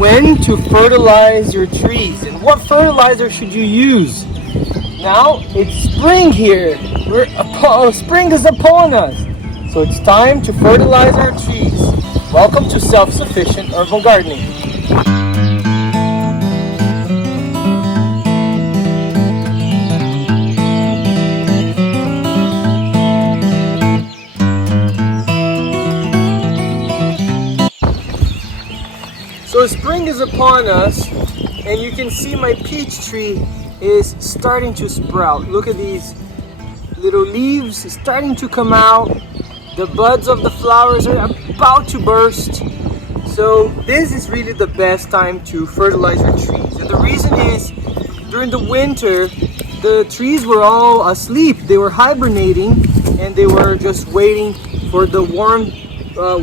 when to fertilize your trees and what fertilizer should you use. Now it's spring here. Spring is upon us. So it's time to fertilize our trees. Welcome to Self-Sufficient Herbal Gardening. So spring is upon us, and you can see my peach tree is starting to sprout. Look at these little leaves starting to come out. The buds of the flowers are about to burst. So this is really the best time to fertilize your trees. And the reason is, during the winter, the trees were all asleep. They were hibernating, and they were just waiting for the warm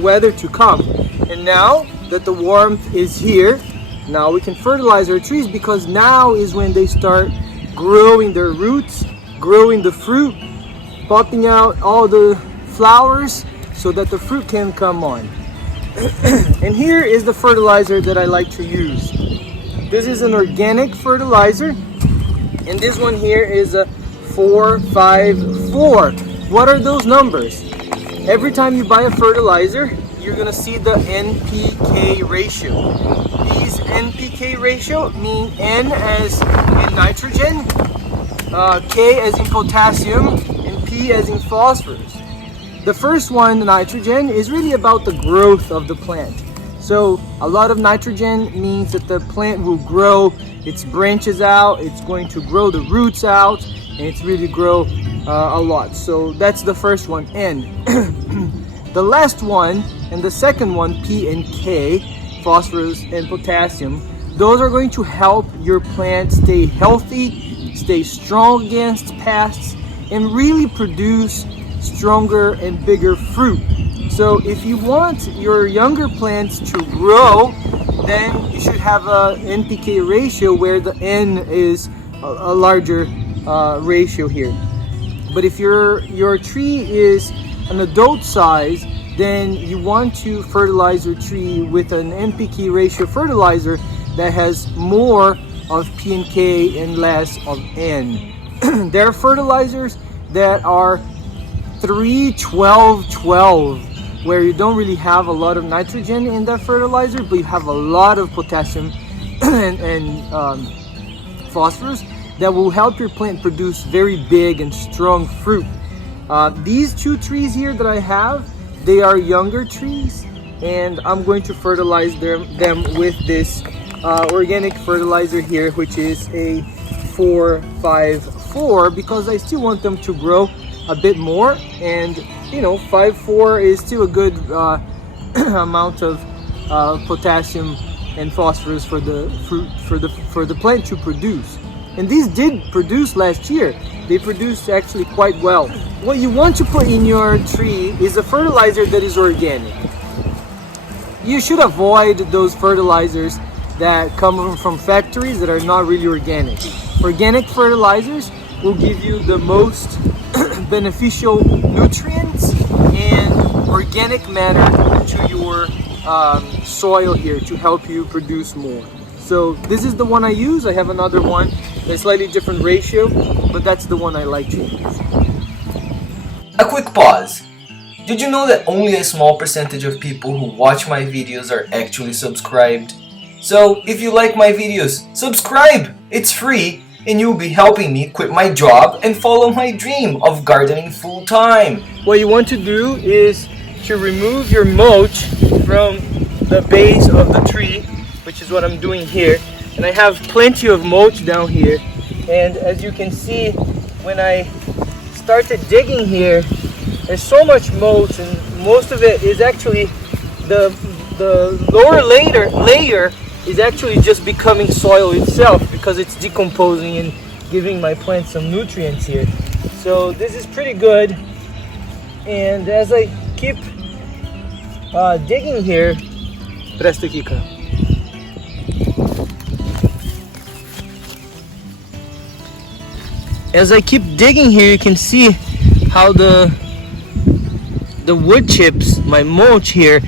weather to come. And now that the warmth is here, now we can fertilize our trees, because now is when they start growing their roots, growing the fruit, popping out all the flowers so that the fruit can come on. And here is the fertilizer that I like to use. This is an organic fertilizer, and this one here is a 454. What are those numbers? Every time you buy a fertilizer, you're gonna see the NPK ratio. These NPK ratio mean N as in nitrogen, K as in potassium, and P as in phosphorus. The first one, nitrogen, is really about the growth of the plant. So a lot of nitrogen means that the plant will grow its branches out, it's going to grow the roots out, and it's really grow a lot. So that's the first one, N. The last one and the second one, P and K, phosphorus and potassium, those are going to help your plant stay healthy, stay strong against pests, and really produce stronger and bigger fruit. So if you want your younger plants to grow, then you should have a NPK ratio where the N is a larger ratio here. But if your tree is an adult size, then you want to fertilize your tree with an NPK ratio fertilizer that has more of P and K and less of N. There are fertilizers that are 3-12-12, where you don't really have a lot of nitrogen in that fertilizer, but you have a lot of potassium and phosphorus that will help your plant produce very big and strong fruit. These two trees here that I have, they are younger trees, and I'm going to fertilize them with this organic fertilizer here, which is a 454, because I still want them to grow a bit more. And you know, 5-4 is still a good amount of potassium and phosphorus for the fruit, for the plant to produce. And these did produce last year. They produced actually quite well. What you want to put in your tree is a fertilizer that is organic. You should avoid those fertilizers that come from factories that are not really organic. Organic fertilizers will give you the most beneficial nutrients and organic matter to your soil here to help you produce more. So this is the one I use. I have another one, a slightly different ratio, but that's the one I like to use. A quick pause. Did you know that only a small percentage of people who watch my videos are actually subscribed? So if you like my videos, subscribe! It's free, and you'll be helping me quit my job and follow my dream of gardening full time. What you want to do is to remove your mulch from the base of the tree, which is what I'm doing here. And I have plenty of mulch down here. And as you can see, when I started digging here, there's so much mulch, and most of it is actually the lower layer is actually just becoming soil itself, because it's decomposing and giving my plants some nutrients here. So this is pretty good. And as I keep digging here, presta aqui, cara. As I keep digging here, you can see how the wood chips, my mulch here,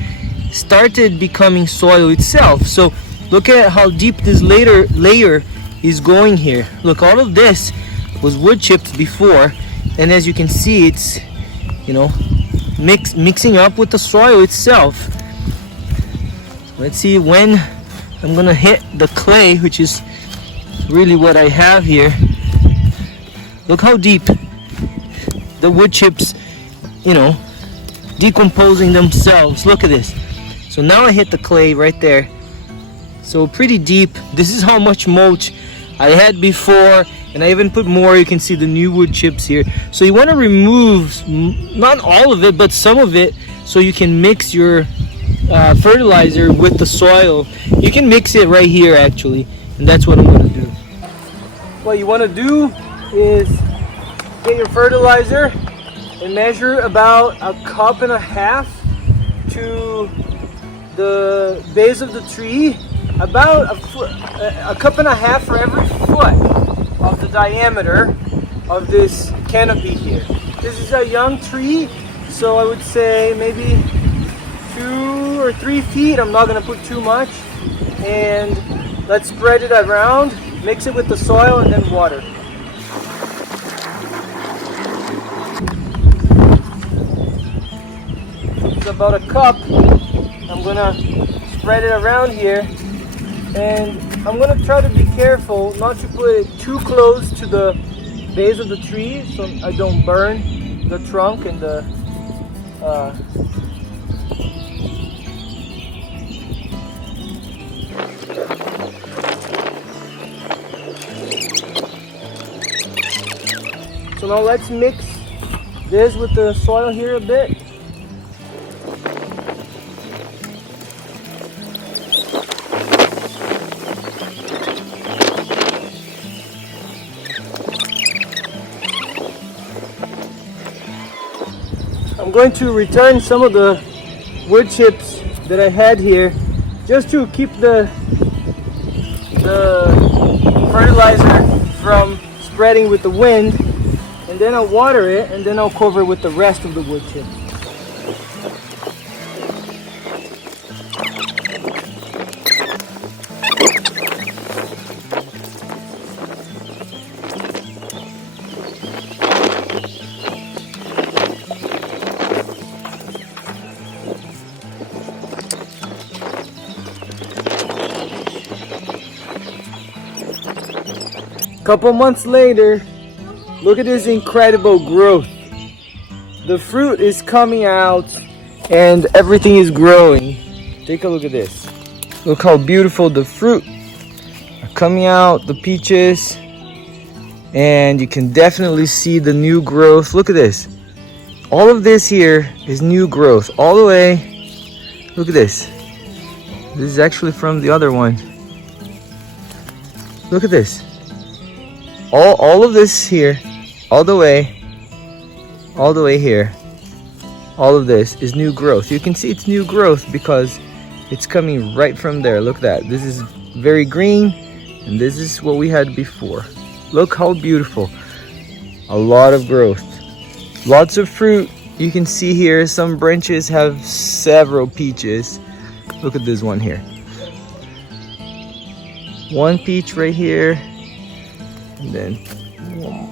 started becoming soil itself. So Look at how deep this layer is going here. Look, all of this was wood chips before, and as you can see, it's, you know, mixing up with the soil itself. Let's see when I'm gonna hit the clay, which is really what I have here. Look how deep the wood chips, you know, decomposing themselves. Look at this. So now I hit the clay right there. So pretty deep. This is how much mulch I had before, and I even put more. You can see the new wood chips here. So you want to remove not all of it, but some of it, so you can mix your fertilizer with the soil. You can mix it right here actually, and that's what I'm going to do. What you want to do is get your fertilizer and measure about 1.5 cups to the base of the tree, about 1.5 cups for every foot of the diameter of this canopy here. This is a young tree, so I would say maybe 2 or 3 feet. I'm not going to put too much. And let's spread it around, mix it with the soil, and then water. It's about 1 cup. I'm going to spread it around here. And I'm going to try to be careful not to put it too close to the base of the tree so I don't burn the trunk and the So now let's mix this with the soil here a bit. I'm going to return some of the wood chips that I had here just to keep the fertilizer from spreading with the wind, and then I'll water it, and then I'll cover it with the rest of the wood chips. Couple months later, look at this incredible growth. The fruit is coming out and everything is growing. Take a look at this. Look how beautiful the fruit are coming out, the peaches, and you can definitely see the new growth. Look at this. All of this here is new growth all the way. Look at this. This is actually from the other one. Look at this. All of this here, all the way here, all of this is new growth. You can see it's new growth because it's coming right from there. Look at that. This is very green, and this is what we had before. Look how beautiful. A lot of growth. Lots of fruit. You can see here some branches have several peaches. Look at this one here. One peach right here. And then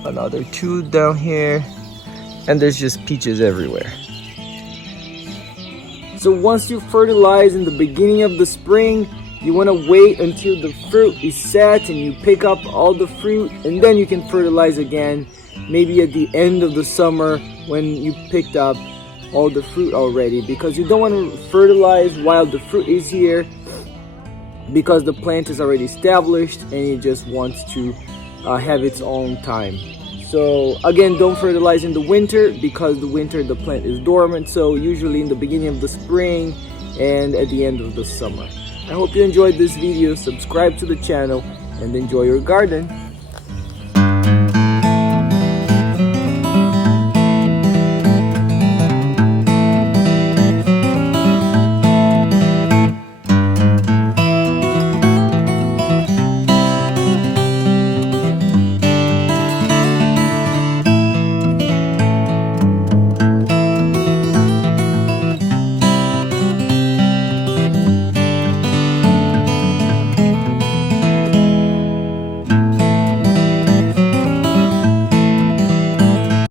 another 2 down here, and there's just peaches everywhere. So once you fertilize in the beginning of the spring, you want to wait until the fruit is set and you pick up all the fruit, and then you can fertilize again, maybe at the end of the summer when you picked up all the fruit already, because you don't want to fertilize while the fruit is here, because the plant is already established and it just wants to have its own time. So again, don't fertilize in the winter, because the winter the plant is dormant. So usually in the beginning of the spring and at the end of the summer. I hope you enjoyed this video. Subscribe to the channel and enjoy your garden.